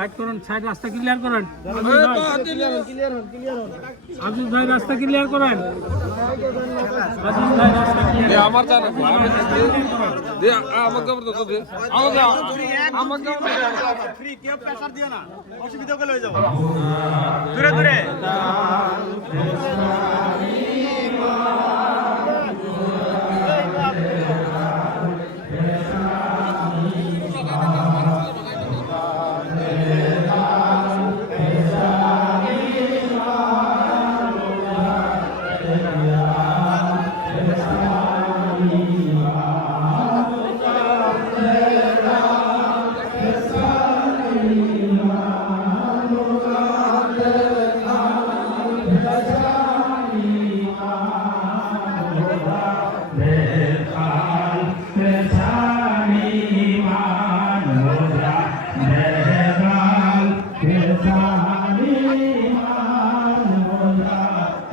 Side করেন side রাস্তা clear করেন। আজিজ ভাই রাস্তা ক্লিয়ার করেন। আমার অসুবিধা দূরে দূরে।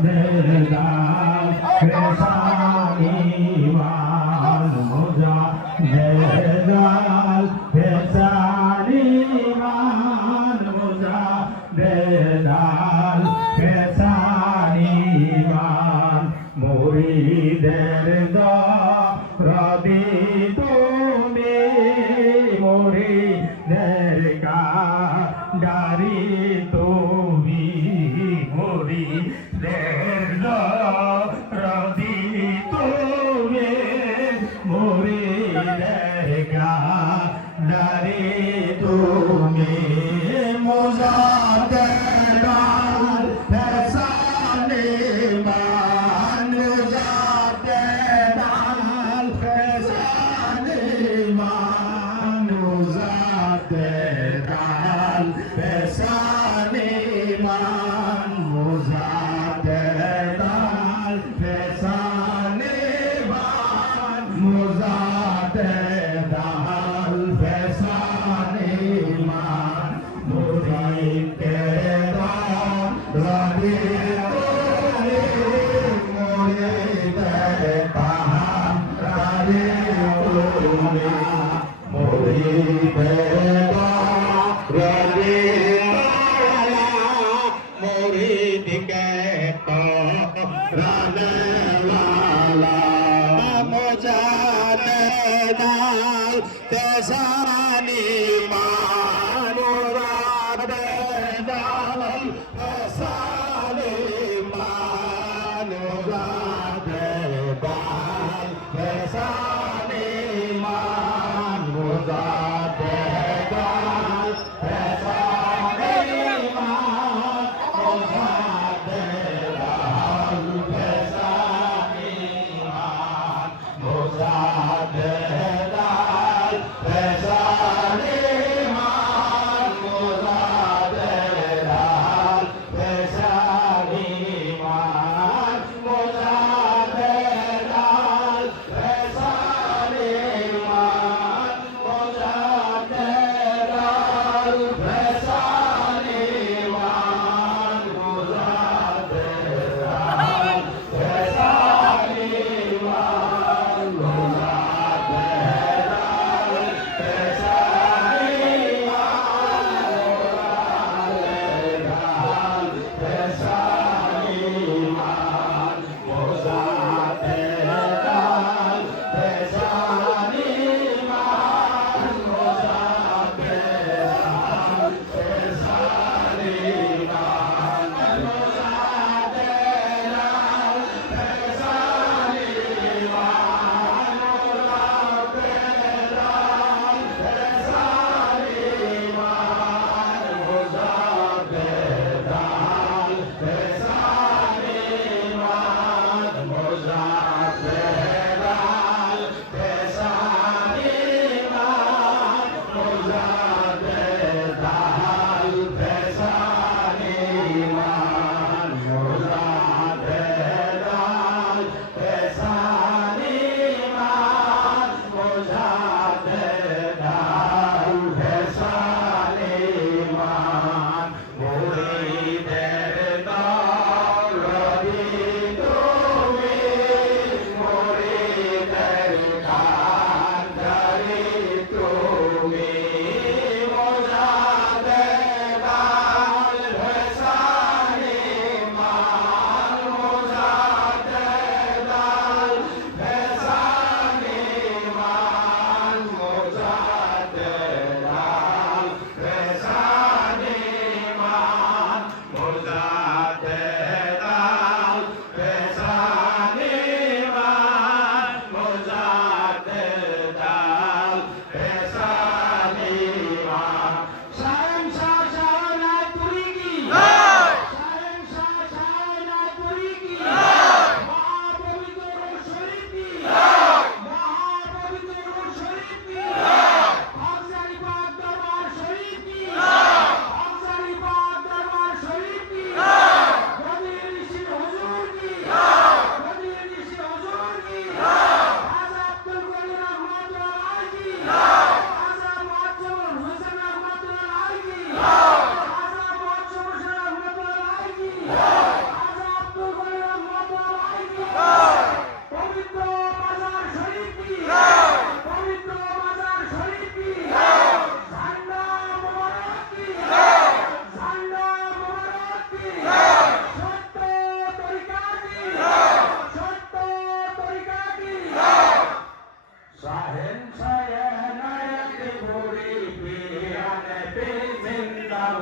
मेरे दाल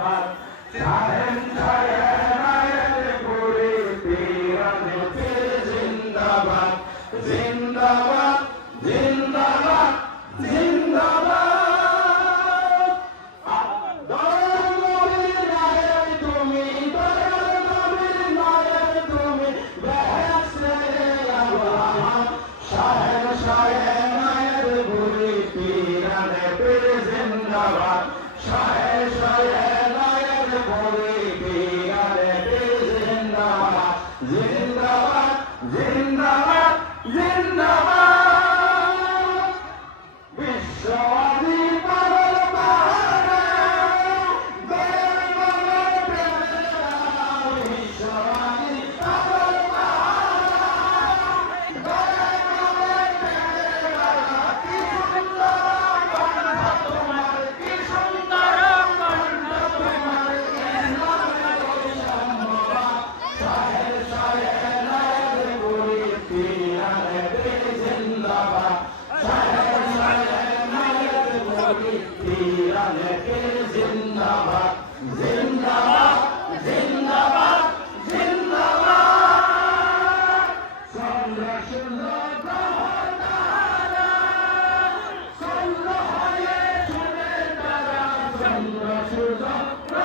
ครับ to the